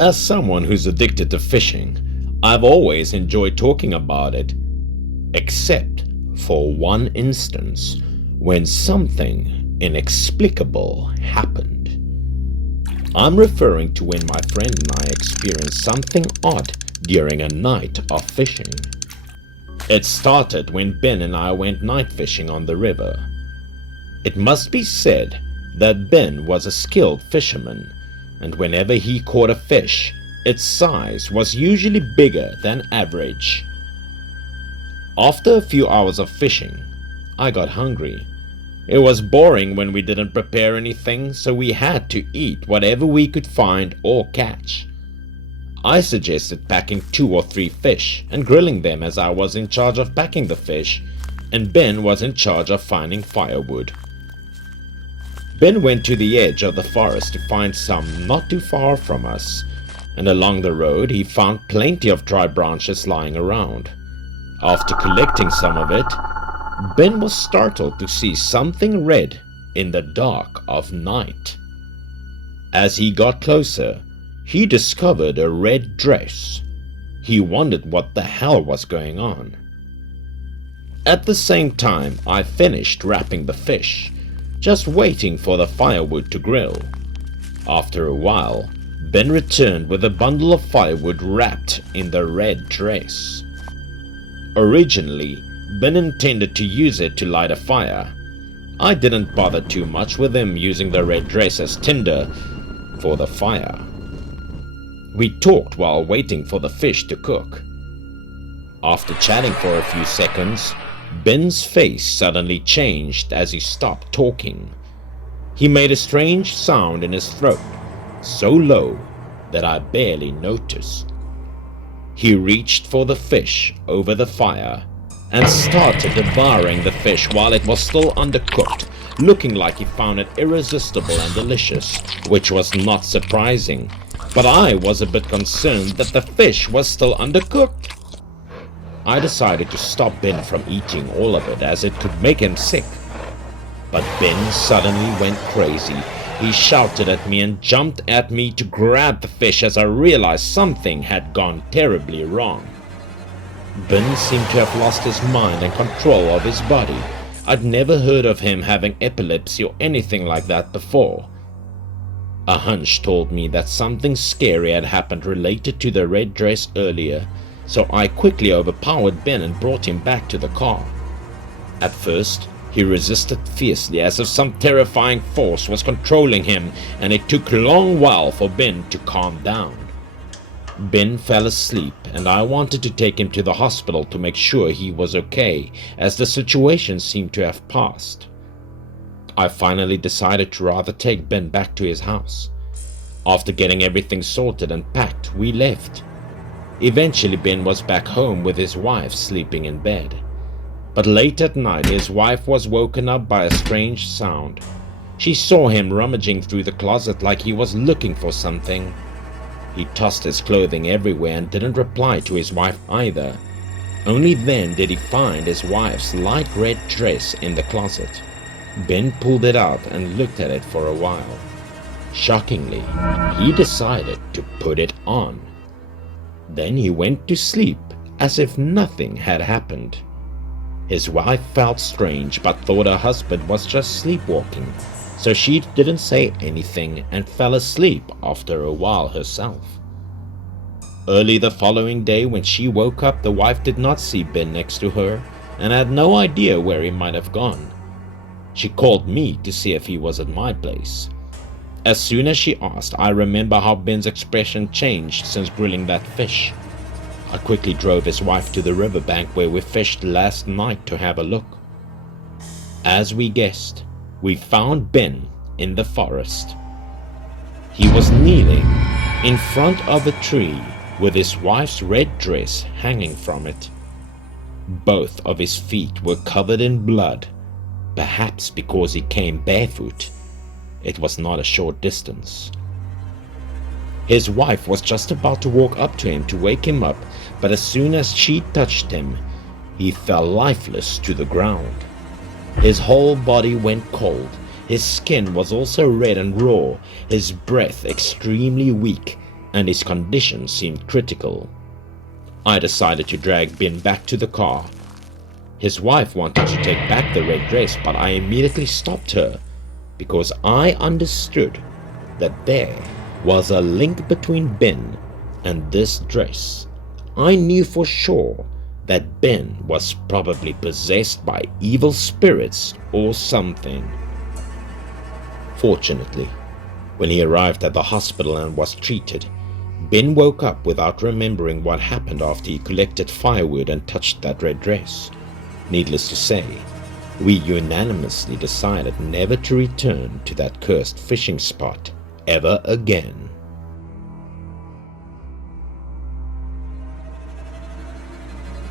As someone who's addicted to fishing, I've always enjoyed talking about it, except for one instance when something inexplicable happened. I'm referring to when my friend and I experienced something odd during a night of fishing. It started when Ben and I went night fishing on the river. It must be said that Ben was a skilled fisherman, and whenever he caught a fish, its size was usually bigger than average. After a few hours of fishing, I got hungry. It was boring when we didn't prepare anything, so we had to eat whatever we could find or catch. I suggested packing 2 or 3 fish and grilling them, as I was in charge of packing the fish and Ben was in charge of finding firewood. Ben went to the edge of the forest to find some not too far from us, and along the road he found plenty of dry branches lying around. After collecting some of it, Ben was startled to see something red in the dark of night. As he got closer, he discovered a red dress. He wondered what the hell was going on. At the same time, I finished wrapping the fish, just waiting for the firewood to grill. After a while, Ben returned with a bundle of firewood wrapped in the red dress. Originally, Ben intended to use it to light a fire. I didn't bother too much with him using the red dress as tinder for the fire. We talked while waiting for the fish to cook. After chatting for a few seconds, Ben's face suddenly changed as he stopped talking. He made a strange sound in his throat, so low that I barely noticed. He reached for the fish over the fire and started devouring the fish while it was still undercooked, looking like he found it irresistible and delicious, which was not surprising, but I was a bit concerned that the fish was still undercooked. I decided to stop Ben from eating all of it as it could make him sick. But Ben suddenly went crazy. He shouted at me and jumped at me to grab the fish as I realized something had gone terribly wrong. Ben seemed to have lost his mind and control of his body. I'd never heard of him having epilepsy or anything like that before. A hunch told me that something scary had happened related to the red dress earlier, so I quickly overpowered Ben and brought him back to the car. At first, he resisted fiercely as if some terrifying force was controlling him, and it took a long while for Ben to calm down. Ben fell asleep, and I wanted to take him to the hospital to make sure he was okay, as the situation seemed to have passed. I finally decided to rather take Ben back to his house. After getting everything sorted and packed, we left. Eventually, Ben was back home with his wife sleeping in bed. But late at night, his wife was woken up by a strange sound. She saw him rummaging through the closet like he was looking for something. He tossed his clothing everywhere and didn't reply to his wife either. Only then did he find his wife's light red dress in the closet. Ben pulled it out and looked at it for a while. Shockingly, he decided to put it on. Then he went to sleep as if nothing had happened. His wife felt strange but thought her husband was just sleepwalking, so she didn't say anything and fell asleep after a while herself. Early the following day, when she woke up, the wife did not see Ben next to her and had no idea where he might have gone. She called me to see if he was at my place. As soon as she asked, I remember how Ben's expression changed since grilling that fish. I quickly drove his wife to the riverbank where we fished last night to have a look. As we guessed, we found Ben in the forest. He was kneeling in front of a tree with his wife's red dress hanging from it. Both of his feet were covered in blood, perhaps because he came barefoot. It was not a short distance. His wife was just about to walk up to him to wake him up, but as soon as she touched him, he fell lifeless to the ground. His whole body went cold. His skin was also red and raw, his breath extremely weak. and his condition seemed critical. I decided to drag Ben back to the car. His wife wanted to take back the red dress, but I immediately stopped her because I understood that there was a link between Ben and this dress. I knew for sure that Ben was probably possessed by evil spirits or something. Fortunately, when he arrived at the hospital and was treated, Ben woke up without remembering what happened after he collected firewood and touched that red dress. Needless to say, we unanimously decided never to return to that cursed fishing spot ever again.